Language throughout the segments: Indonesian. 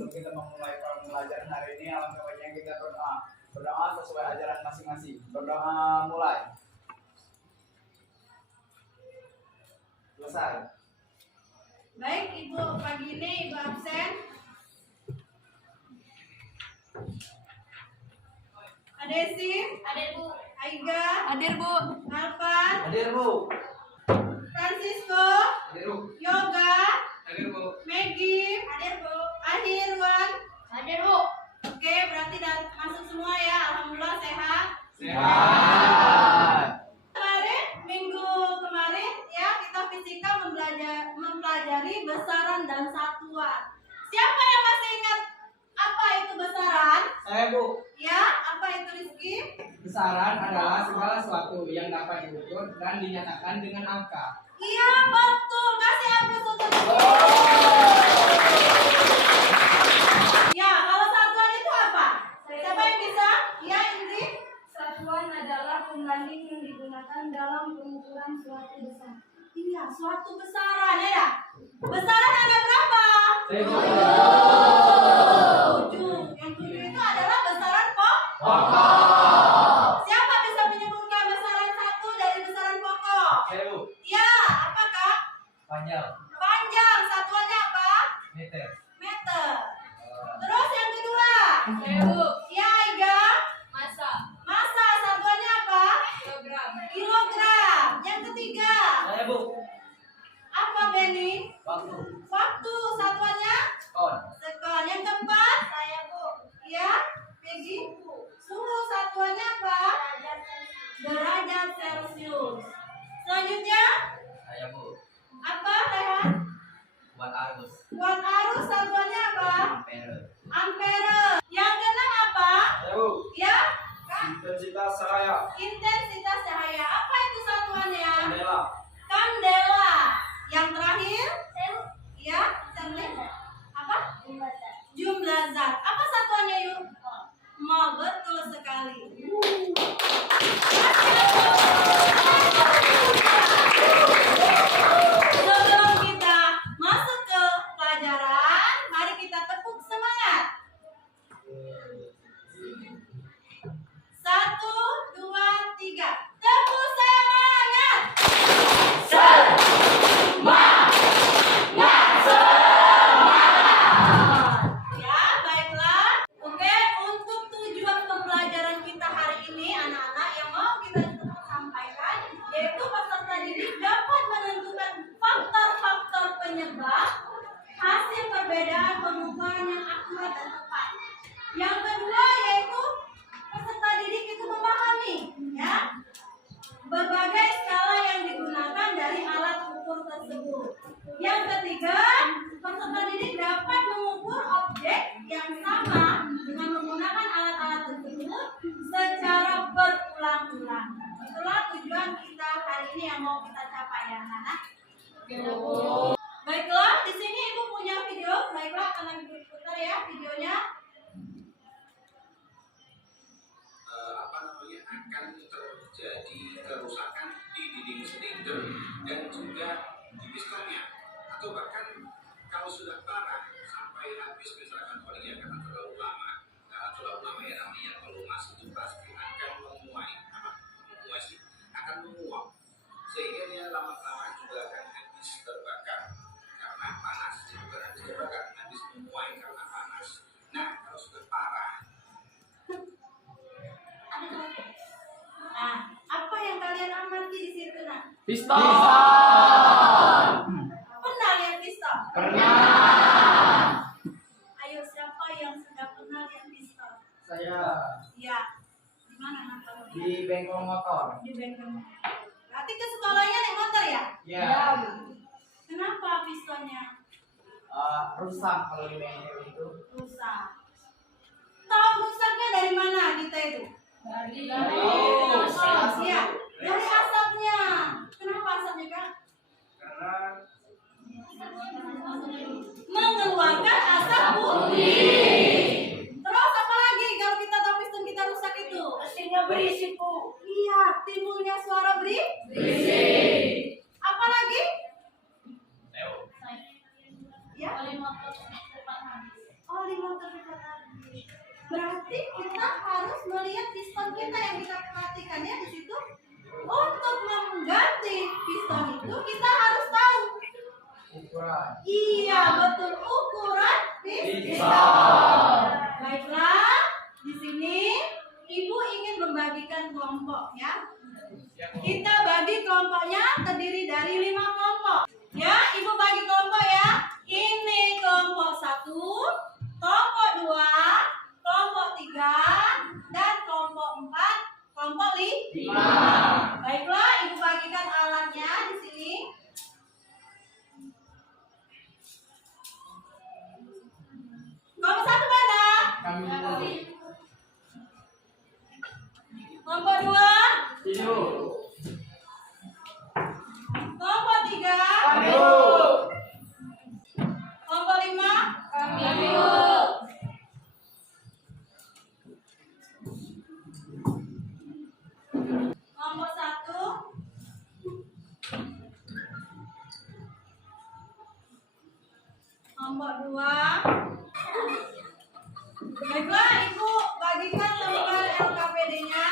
sebelum kita memulai pembelajaran hari ini, alangkah baiknya kita berdoa sesuai ajaran masing-masing. Berdoa mulai. Selesai. Baik, Ibu pagi ini Ibu absen. Adesi, Hadir, Bu. Aiga, Hadir, Bu. Alvan, Hadir, Bu. Francisco, Hadir, Bu. Yoga, Hadir, Bu. Maggie, Hadir, Bu. Ahirwan. Hadir, Bu. Oke, berarti masuk semua ya. Alhamdulillah sehat. Sehat. Kemarin, minggu kemarin ya kita fisika mempelajari besaran dan satuan. Siapa yang masih ingat apa itu besaran? Saya, Bu. Ya, apa itu Rizky? Besaran adalah segala sesuatu yang dapat diukur dan dinyatakan dengan angka. Iya, betul. Kasih aku satu. Ya, kalau satuan itu apa? Siapa yang bisa? Ya, Indri. Satuan adalah pembanding yang digunakan dalam pengukuran suatu besar. Iya, suatu besaran ya. Besaran ada berapa? Tujuh. Yang tujuh itu adalah besaran pokok. Siapa bisa menyebutkan besaran satu dari besaran pokok? Saya, Bu. Ya, apa Kak? Panjang. Panjang. Satuannya apa? Meter. Meter. Terus yang kedua? Bu. Ya, Iga. Masa. Masa satuannya apa? Kilogram. Kilogram. Yang ketiga? Saya, Bu. Apa Benny? Waktu. Waktu satuannya? Sekon. Sekon. Yang keempat? Saya, Bu. Ya, Peggy. Suhu satuannya apa? Derajat Celcius. Selanjutnya, Saya, Bu. apa Rehan? Buat arus. Watt arus satuannya apa? Ampere. Ampere. Yang keenam apa? Saya, Bu. Ya, Kak? Intensitas cahaya. Intensitas cahaya. Apa itu satuannya? Kandela. Kandela. Yang terakhir? Ya, Charlie. Apa? Jumlah zat. Apa satuannya yuk? Mol. Betul sekali. Sebelum kita masuk ke pelajaran, mari kita tepuk semangat. 1, 2, 3. Tepuk semangat. Ya, baiklah. Oke, untuk tujuan pembelajaran kita hari ini, anak-anak yang mau kita sampaikan, yaitu peserta didik dapat menentukan faktor-faktor penyebab hasil perbedaan pengukuran yang akurat dan tepat. Yang kedua yaitu peserta didik itu memahami, ya, berbagai skala yang digunakan dari alat ukur tersebut. Yang ketiga, peserta didik dapat mengukur objek yang sama dengan menggunakan alat-alat tersebut secara berulang-ulang. Itulah tujuan kita hari ini yang mau kita capai ya, anak-anak. Baiklah, di sini Ibu punya video. Baiklah, akan Ibu putar ya videonya. Akan terjadi kerusakan di dinding silinder dan juga di pistonnya, atau bahkan kalau sudah parah sampai habis misalkan polinya karena terlalu lama ya namanya kalau masih itu pasti akan akan menguap sehingga dia lama-lama juga akan habis terbakar karena panas, juga habis terbakar, habis menguap karena panas. Nah, kalau sudah parah. Nah, apa yang kalian amati di situ, nak? Piston. Pernah lihat piston? Pernah. Ayo, siapa yang sudah pernah lihat piston? Saya Ya, di mana nak kamu lihat? di bengkel motor. Di bengkel. Berarti ke sekolahnya naik motor ya? Ya. Kenapa pistonnya Rusak kalau di bengkel itu. rusak? Tahu rusaknya dari mana kita itu? Dari asap. Ya, dari asapnya. Kenapa asapnya, Kak? Karena Mengeluarkan asap putih. Terus apa lagi kalau kita tahu piston kita rusak itu? mesinnya berisik, Bu. Iya, timbulnya suara berisik. Apa lagi? Ya? Oleh motor cepat habis. Oli tulisannya di situ. Untuk mengganti piston itu kita harus tahu ukuran. iya betul ukuran piston. Baiklah, di sini Ibu ingin membagikan kelompok ya. Kita bagi kelompoknya terdiri dari 5 kelompok. Ya, Ibu bagi kelompok ya. Ini kelompok 1, kelompok 2, kelompok 3, dan kelompok 4, kelompok 5. Baiklah, Ibu bagikan alatnya di sini. Kelompok 1 mana? Kami Kelompok 2, tidur. kelompok 3, kelompok 5, kelompok 1, kelompok 2. Baiklah, Ibu bagikan lembar LKPD-nya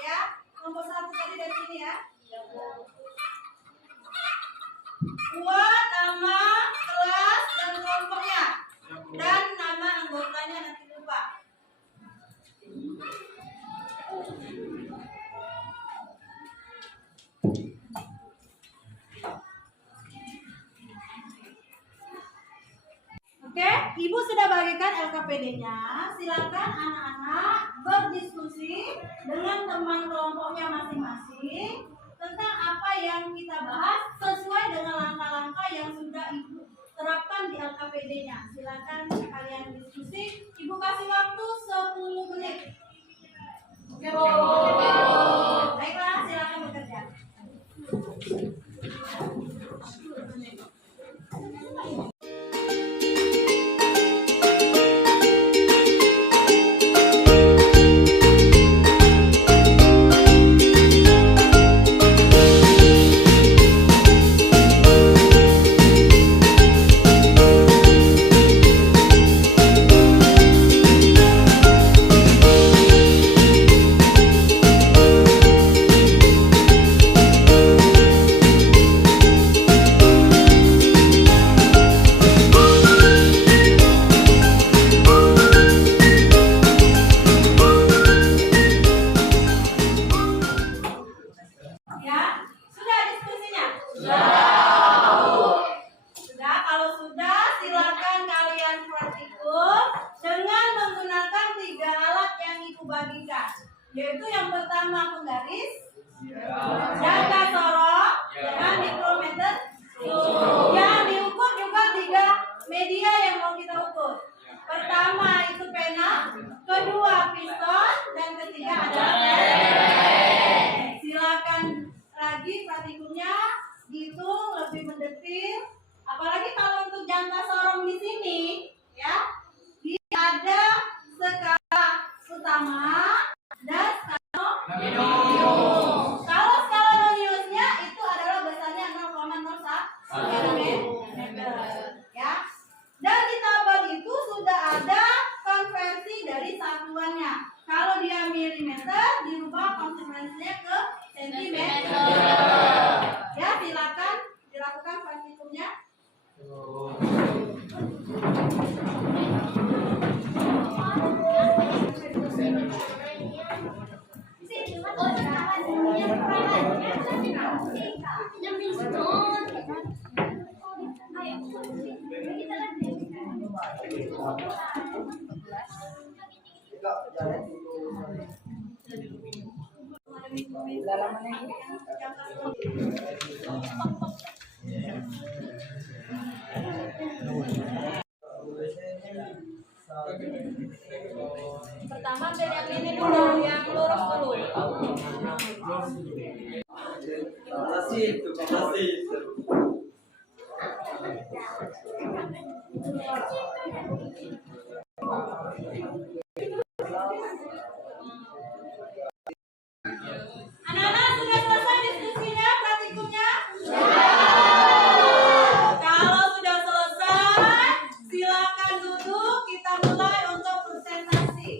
ya. Kelompok 1 tadi dari sini ya. Buat nama kelas dan kelompoknya dan nama anggotanya nanti lupa. Oke, Ibu sudah bagikan LKPD-nya. Silakan anak-anak berdiskusi dengan teman kelompoknya masing-masing tentang apa yang kita bahas sesuai dengan langkah-langkah yang sudah Ibu terapkan di LKPD-nya. Silakan kalian diskusi. Ibu kasih waktu 10 menit. Oke, baiklah, silakan bekerja. Ya, sudah diskusinya? Sudah, kalau sudah silakan kalian praktikum dengan menggunakan 3 alat yang Ibu bagikan. Yaitu yang pertama penggaris, jangka sorong, dan mikrometer. Yang diukur juga 3 media yang mau kita ukur. Pertama itu pena, kedua piston, dan ketiga adalah pen. Silakan lagi praktikumnya dihitung lebih mendetil. Apalagi kalau untuk jangka sorong di sini, ya, dia ada skala utama dan skala nonius. Kalau skala noniusnya itu adalah besarnya 0,01 mm, ya. Dan di tabel itu sudah ada konversi dari satuannya. Kalau dia milimeter, dirubah konversinya ke sentimeter. Ya, silakan dilakukan praktikumnya. Pertama ambil yang ini dulu, yang lurus dulu. Anak-anak sudah selesai diskusinya, praktikumnya? Kalau sudah selesai, silakan duduk. Kita mulai untuk presentasi.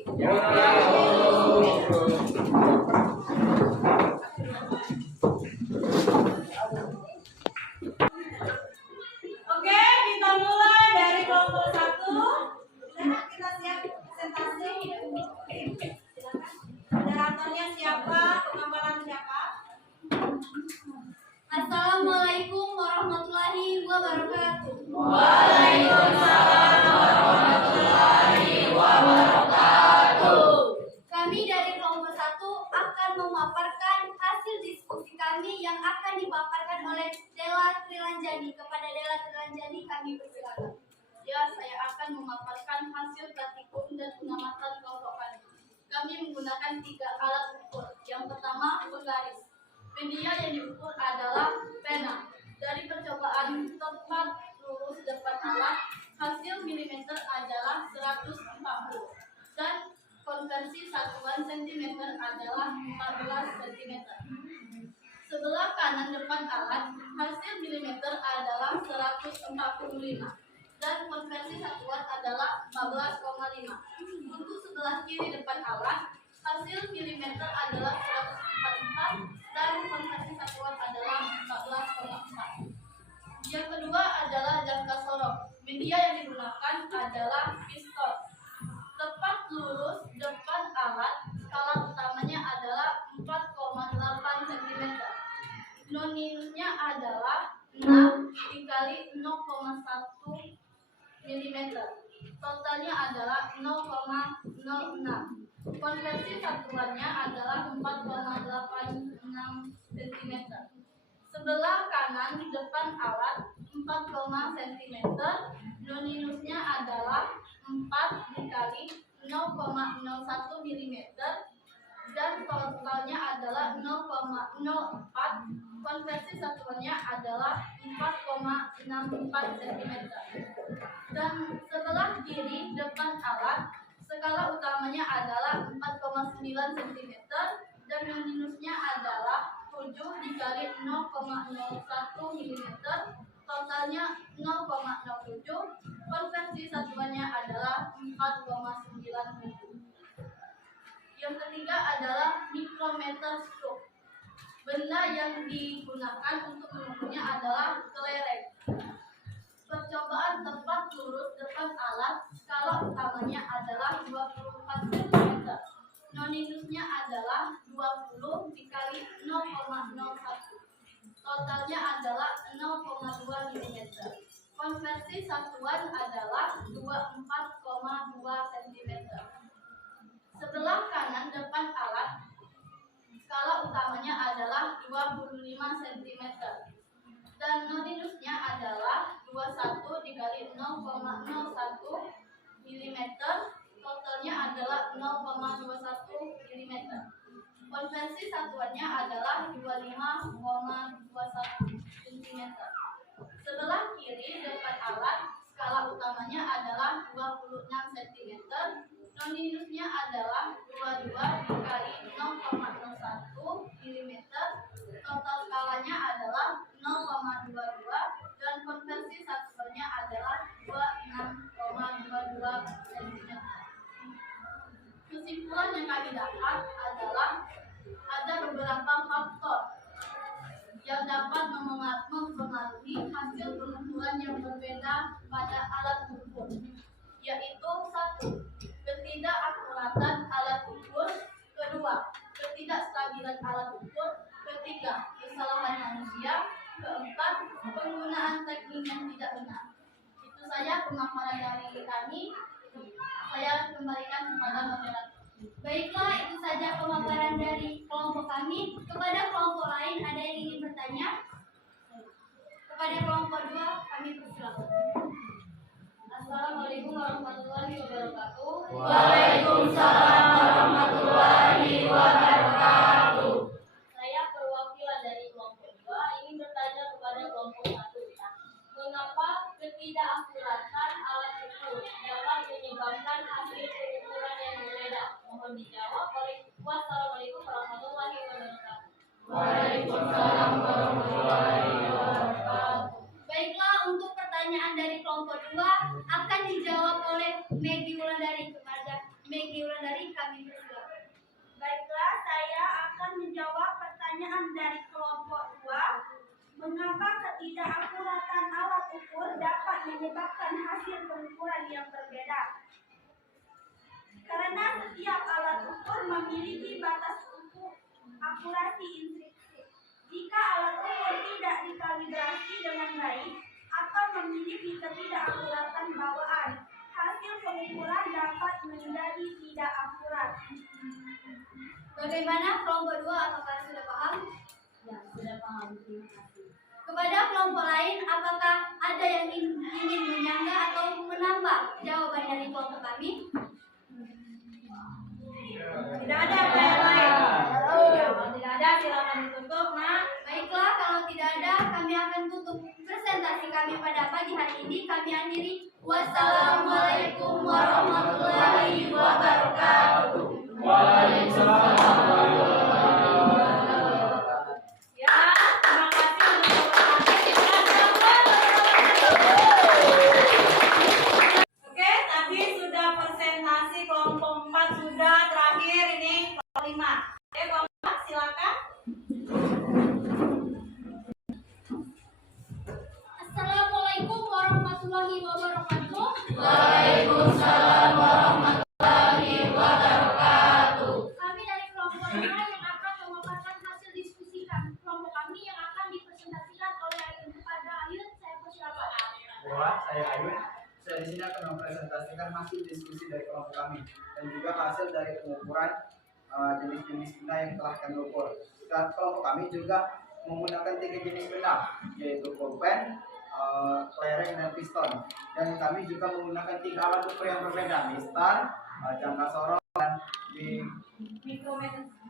memaparkan hasil diskusi kami yang akan dipaparkan oleh Della Trilanjani. Kepada Della Trilanjani kami persilakan. Ya, saya akan memaparkan hasil praktikum dan pengamatan kelompok kami. Kami menggunakan 3 alat ukur. Yang pertama, penggaris. Media yang diukur adalah pena. Dari percobaan tepat lurus depan alat, hasil milimeter adalah 140 dan konversi satuan sentimeter adalah 14 cm. Sebelah kanan depan alat, hasil milimeter adalah 145 dan konversi satuan adalah 14,5. Untuk sebelah kiri depan alat, hasil milimeter adalah 144 dan konversi satuan adalah 14,4. Yang kedua adalah jangka sorong. Media yang digunakan adalah pistol. Tepat lurus depan alat, skala utamanya adalah 4,8 cm. Nonminusnya adalah 6 dikali 0,1 mm. Totalnya adalah 0,06. Konversi satuannya adalah 4,86 cm. Sebelah kanan depan alat 4, cm. Nonminusnya adalah 4 dikali 0,01 mm dan totalnya adalah 0,04. Konversi satuannya adalah 4,64 cm. Dan sebelah kiri depan alat, skala utamanya adalah 4,9 cm dan minusnya adalah 7 dikali 0,01 mm. Totalnya 0,07. Konversi satuannya adalah 4,97. Yang ketiga adalah mikrometer stroke. Benda yang digunakan untuk mengukurnya adalah kelereng. Percobaan tepat lurus depan alat, skala utamanya adalah 24 cm. Nonminusnya adalah 20 dikali 0,01. Totalnya adalah 0,2 mm. Konversi satuan adalah 24,2 cm. Sebelah kanan depan alat, skala utamanya adalah 25 cm dan nonminusnya adalah 21 dikali 0,01 mm. Totalnya adalah 0,21 mm. Konversi satuannya adalah 25,21 cm. Sebelah kiri depan alat, skala utamanya adalah 26 cm. Nonminusnya adalah 22 dikali 0,01 mm. Total skalanya adalah 0,22 dan konversi satuannya adalah 26,22 cm. Kesimpulan yang kami dapat adalah ada beberapa faktor yang dapat mempengaruhi hasil pengukuran yang berbeda pada alat ukur, yaitu 1. Ketidakakuratan alat ukur. 2. Ketidakstabilan alat ukur. 3. Kesalahan manusia. 4. Penggunaan teknik yang tidak benar. Itu saja pemaparan dari kami. Saya kembalikan kepada moderator. Baiklah, itu saja pemaparan dari kelompok kami. Kepada kelompok lain ada yang ingin bertanya? Kepada kelompok 2 kami persilakan. Assalamualaikum warahmatullahi wabarakatuh. Waalaikumsalam warahmatullahi wabarakatuh. Saya perwakilan dari kelompok 2 ingin bertanya kepada kelompok 1. Mengapa ketidakakuratan alat ukur dapat menyebabkan hasil pengukuran yang berbeda? Mohon dijawab oleh. Wassalamualaikum warahmatullahi wabarakatuh. Waalaikumsalam warahmatullahi wabarakatuh. Baiklah, untuk pertanyaan dari kelompok 2 akan dijawab oleh Maggie Wulandari. Kepada Maggie Wulandari kami persilakan. Baiklah, saya akan menjawab pertanyaan dari kelompok 2. Mengapa ketidakakuratan alat ukur dapat menyebabkan hasil pengukuran yang berbeda? Karena setiap alat ukur memiliki batas ukur akurasi intrinsik. Jika alat ukur tidak dikalibrasi dengan baik atau memiliki ketidakakuratan bawaan, hasil pengukuran dapat menjadi tidak akurat. Bagaimana kelompok 2, apakah sudah paham? Ya, sudah paham. Terima kasih. Kepada kelompok lain, apakah ada yang ingin menyanggah atau menambah jawaban dari kelompok kami? Tidak ada apa yang lain. Ya, kalau tidak ada silakan ditutup, Nak. Baiklah, kalau tidak ada, kami akan tutup presentasi kami pada pagi hari ini. Kami akhiri. Wassalamualaikum warahmatullahi wabarakatuh. Ya, terima kasih untuk Oke, tadi sudah presentasi kelompok 4 sudah terakhir ini kelompok 5. Oke, kelompok 4 silakan. Assalamualaikum warahmatullahi wabarakatuh. Waalaikumsalam warahmatullahi wabarakatuh. Kami dari kelompok 5 yang akan memaparkan hasil diskusi kelompok kami yang akan dipresentasikan oleh Ayun. Kepada Ayun, saya persilakan. Bahwa saya Ayun, saya di sini akan mempresentasikan hasil diskusi dari kelompok kami dan juga hasil dari pengukuran jenis-jenis benda yang telah kami ukur. Dan kelompok kami juga menggunakan 3 jenis benda, yaitu pulpen, kelereng dan piston. Dan kami juga menggunakan 3 alat ukur yang berbeda, mistar, jangka sorong, dan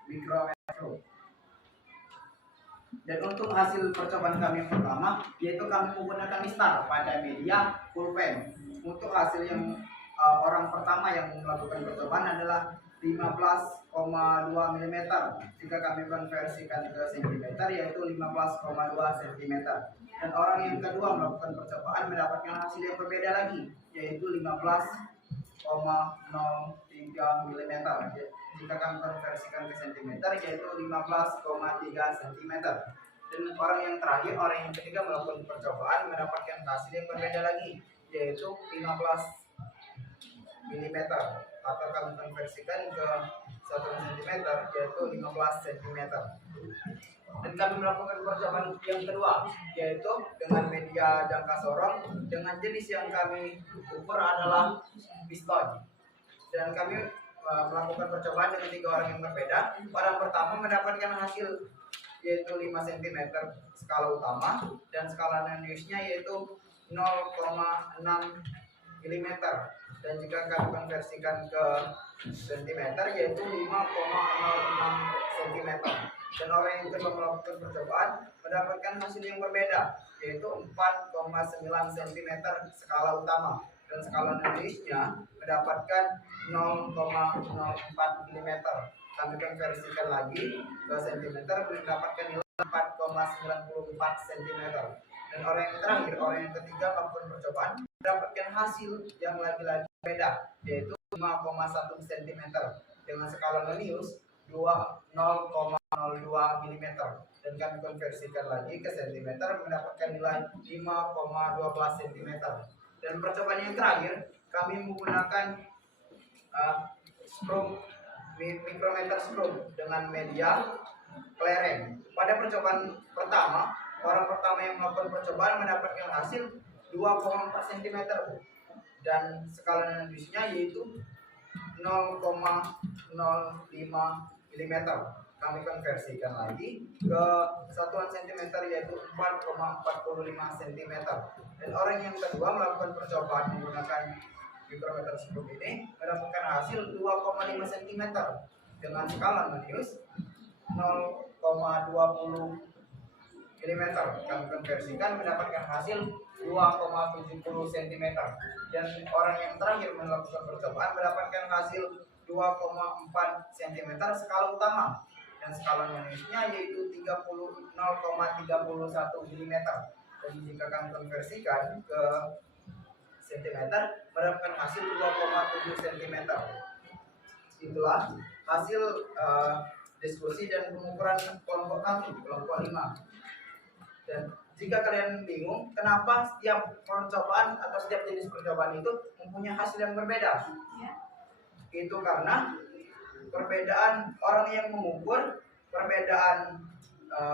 mikrometro. Dan untuk hasil percobaan kami yang pertama, yaitu kami menggunakan mistar pada media pulpen. Untuk hasil yang orang pertama yang melakukan percobaan adalah 15,2 mm. Jika kami konversikan ke cm, yaitu 15,2 cm. Dan orang yang kedua melakukan percobaan mendapatkan hasil yang berbeda lagi, yaitu 15,03 mm. Jika kami konversikan ke cm, yaitu 15,3 cm. Dan orang yang terakhir, orang yang ketiga melakukan percobaan mendapatkan hasil yang berbeda lagi, yaitu 15 mm, atau kami konversikan ke 1 cm, yaitu 15 cm. Dan kami melakukan percobaan yang kedua, yaitu dengan media jangka sorong dengan jenis yang kami ukur adalah piston. Dan kami melakukan percobaan dengan 3 orang yang berbeda. Orang pertama mendapatkan hasil yaitu 5 cm skala utama, dan skala Nanniusnya yaitu 0,6 mm. Dan jika kami konversikan ke cm, yaitu 5,06 cm. Dan orang yang kedua melakukan percobaan mendapatkan hasil yang berbeda, yaitu 4,9 cm skala utama, dan skala Nanniusnya mendapatkan 0,04 mm. Kami konversikan lagi ke cm, mendapatkan nilai 4,94 cm. Dan orang yang terakhir, orang yang ketiga melakukan percobaan mendapatkan hasil yang lagi-lagi beda, yaitu 5,1 cm dengan skala Nannius 0,02 mm. Dan kami konversikan lagi ke cm, mendapatkan nilai 5,12 cm. Dan percobaan yang terakhir kami menggunakan mikrometer skrum dengan media kelereng. Pada percobaan pertama, orang pertama yang melakukan percobaan mendapatkan hasil 2,4 cm dan skala Nanniusnya yaitu 0,05 mm. Kami konversikan lagi ke satuan cm, yaitu 4,45 cm. Dan orang yang kedua melakukan percobaan menggunakan mikrometer skrum ini mendapatkan hasil 2,5 cm dengan skala Nannius 0,20 mm. Kami konversikan mendapatkan hasil 2,70 cm. Dan orang yang terakhir melakukan percobaan mendapatkan hasil 2,4 cm skala utama, dan skala Nanniusnya yaitu 0,31 mm. Dan jika kami konversikan ke cm, mendapatkan hasil 2,7 cm. Itulah hasil diskusi dan pengukuran kelompok kami, kelompok 5. Dan jika kalian bingung kenapa setiap percobaan atau setiap jenis percobaan itu mempunyai hasil yang berbeda, itu karena perbedaan orang yang mengukur, perbedaan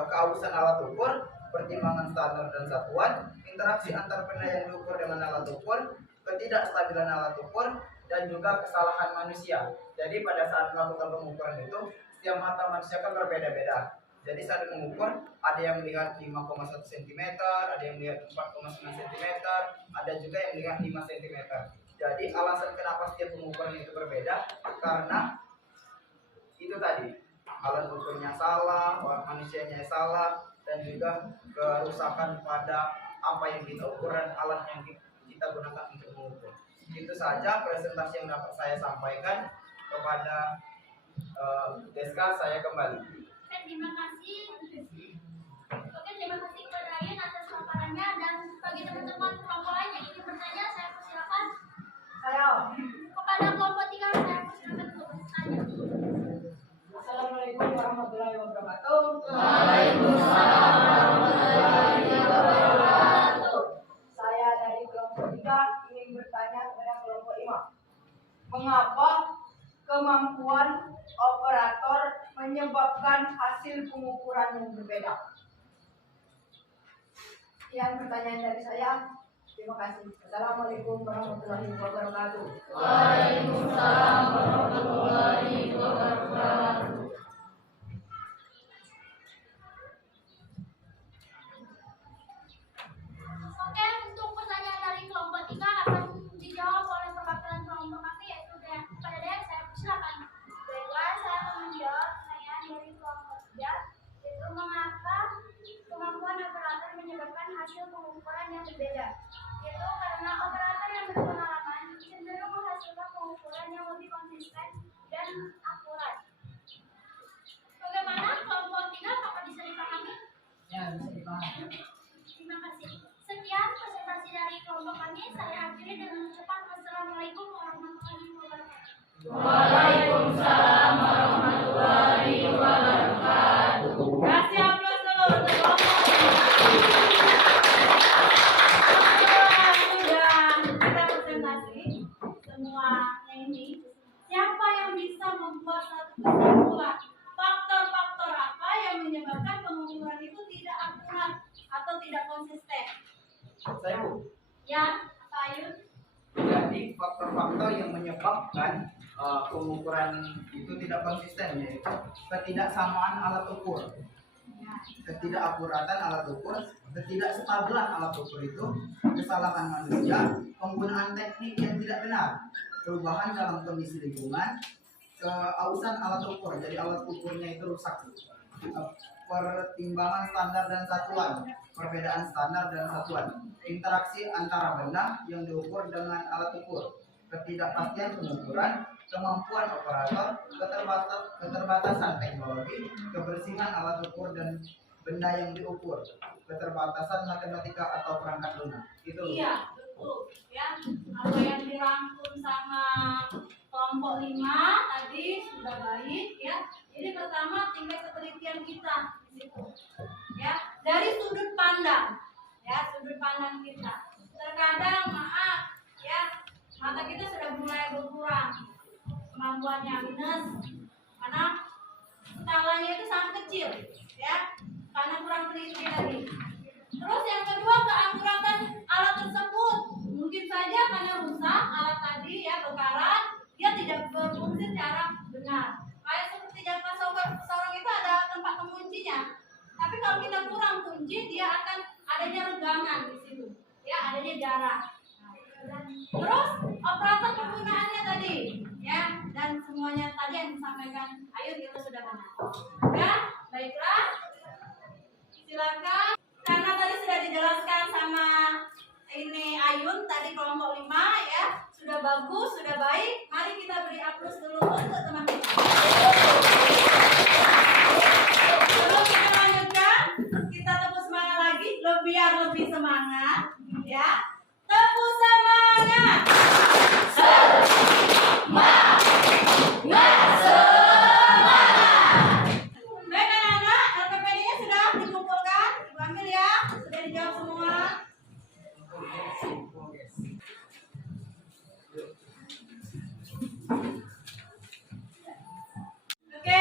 keausan alat ukur, pertimbangan standar dan satuan, interaksi antar benda yang diukur dengan alat ukur, ketidakstabilan alat ukur, dan juga kesalahan manusia. Jadi pada saat melakukan pengukuran itu setiap mata manusia kan berbeda-beda. Jadi saat mengukur ada yang melihat 5,1 cm, ada yang melihat 4,9 cm, ada juga yang melihat 5 cm. Jadi alasan kenapa setiap pengukuran itu berbeda karena itu tadi alat ukurnya salah, manusianya salah, dan juga kerusakan pada apa yang kita ukur dan alat yang kita gunakan untuk mengukur. Itu saja presentasi yang dapat saya sampaikan kepada Deska. Saya kembali. Terima kasih. Oke, terima kasih kepada Ayun atas paparannya, dan bagi teman-teman kelompok lain yang ingin bertanya, saya persilakan. Kepada kelompok 3 saya persilakan untuk bertanya. Assalamualaikum warahmatullahi wabarakatuh. Waalaikumsalam warahmatullahi wabarakatuh. Saya dari kelompok 3 ingin bertanya kepada kelompok 5. Mengapa kemampuan operator menyebabkan hasil pengukuran yang berbeda? Sekian pertanyaan dari saya. Terima kasih. Assalamualaikum warahmatullahi wabarakatuh. Waalaikumsalam warahmatullahi wabarakatuh. Oke, untuk pertanyaan dari kelompok 3 akan dijawab oleh perwakilan kelompok kami, yaitu pada Dayak. Saya persilakan. Baiklah, saya akan menjawab pertanyaan dari kelompok 3, yaitu mengapa kemampuan operator menyebabkan hasil pengukuran yang berbeda. Yaitu karena operator yang berpengalaman cenderung menghasilkan pengukuran yang lebih konsisten dan akurat. Bagaimana kelompok 3? Apakah bisa dipahami? Ya, bisa dipahami. Terima kasih. Sekian presentasi dari kelompok kami. Saya akhiri dengan ucapan wassalamualaikum warahmatullahi wabarakatuh. Waalaikumsalam warahmatullahi wabarakatuh. Kasih aplaus dulu untuk kelompok. Sudah kita presentasi semuanya ini. Siapa yang bisa membuat satu kesimpulan? Faktor-faktor apa yang menyebabkan pengukuran itu tidak akurat atau tidak konsisten? Saya Bu. Ya, Pak Ayun. Jadi faktor-faktor yang menyebabkan pengukuran itu tidak konsisten yaitu ketidaksamaan alat ukur, ketidakakuratan alat ukur, ketidakstabilan alat ukur itu, kesalahan manusia, penggunaan teknik yang tidak benar, perubahan dalam kondisi lingkungan, keausan alat ukur, jadi alat ukurnya itu rusak, pertimbangan standar dan satuan, perbedaan standar dan satuan, interaksi antara benda yang diukur dengan alat ukur, ketidakpastian pengukuran, kemampuan operator, keterbatasan teknologi, kebersihan alat ukur dan benda yang diukur, keterbatasan matematika atau perangkat lunak. Itu. Iya, betul. Ya, apa yang dirangkum sama kelompok 5 tadi sudah baik ya. Jadi pertama tingkat ketelitian kita di situ. Ya, dari sudut pandang. Ya, sudut pandang kita. Terkadang maaf ya, mata kita sudah mulai berkurang. Kemampuannya minus karena skalanya itu sangat kecil ya, karena kurang teliti tadi. Terus yang kedua, keakuratan alat tersebut mungkin saja karena rusak alat tadi ya, berkarat, dia tidak berfungsi secara benar. Kayak seperti jangka sorong itu ada tempat penguncinya, tapi kalau kita kurang kunci dia akan adanya regangan di situ ya, adanya jarak. Terus operator penggunaannya tadi ya, dan semuanya tadi yang disampaikan Ayun itu sudah benar ya. Baiklah, silakan, karena tadi sudah dijelaskan sama ini Ayun tadi kelompok 5 ya, sudah bagus, sudah baik. Mari kita beri aplaus dulu untuk teman kita. Sebelum kita lanjutkan, kita tepuk semangat lagi biar lebih semangat ya. Tepuk semangat. Baik anak-anak, LPPD-nya sudah dikumpulkan, Ibu ambil ya, sudah dijawab semua. Oke,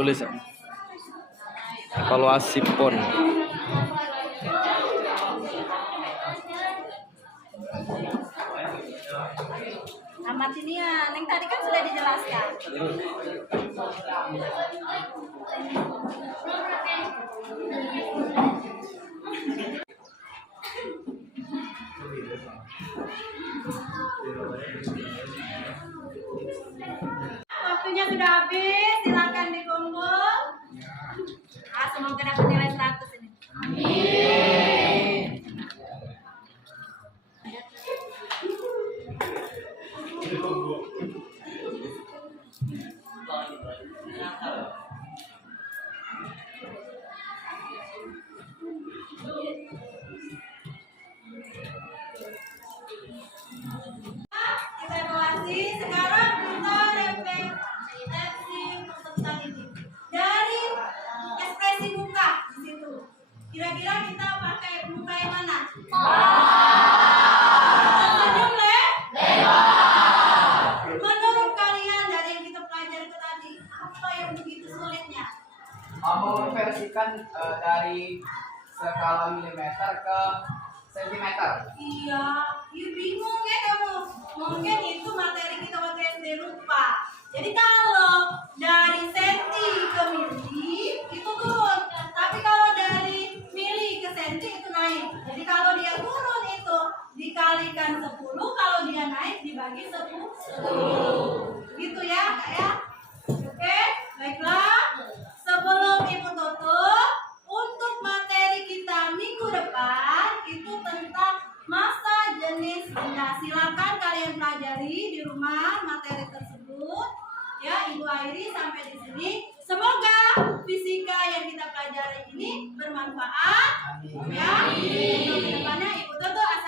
tulis ya. Evaluasi PON. Amat ini ya, Neng tadi kan sudah dijelaskan. Waktunya sudah habis, silakan dikumpul. Semoga dapat nilai 100 ini. Kita evaluasi, sekarang kita refleksi peserta ini dari ekspresi muka di situ. Kira-kira kita pakai muka yang mana? Senyum, Le? Menurut kalian dari yang kita pelajari ke tadi, apa yang begitu sulitnya? Mengonversikan dari skala milimeter ke sentimeter. Iya, bingung ya kamu. Mungkin itu materi kita waktu SD lupa. Jadi kalau dari senti ke mili itu turun, tapi kalau dari mili ke senti itu naik. Jadi kalau dia turun itu dikalikan 10, kalau dia naik dibagi 10. Gitu ya, Kak ya. Oke, baiklah. Sebelum Ibu tutup, untuk materi kita minggu depan itu tentang massa jenis benda. Silakan kalian pelajari di rumah materi tersebut. Ya, Ibu akhiri sampai di sini. Semoga fisika yang kita pelajari ini bermanfaat. Ya, untuk kedepannya Ibu tutup.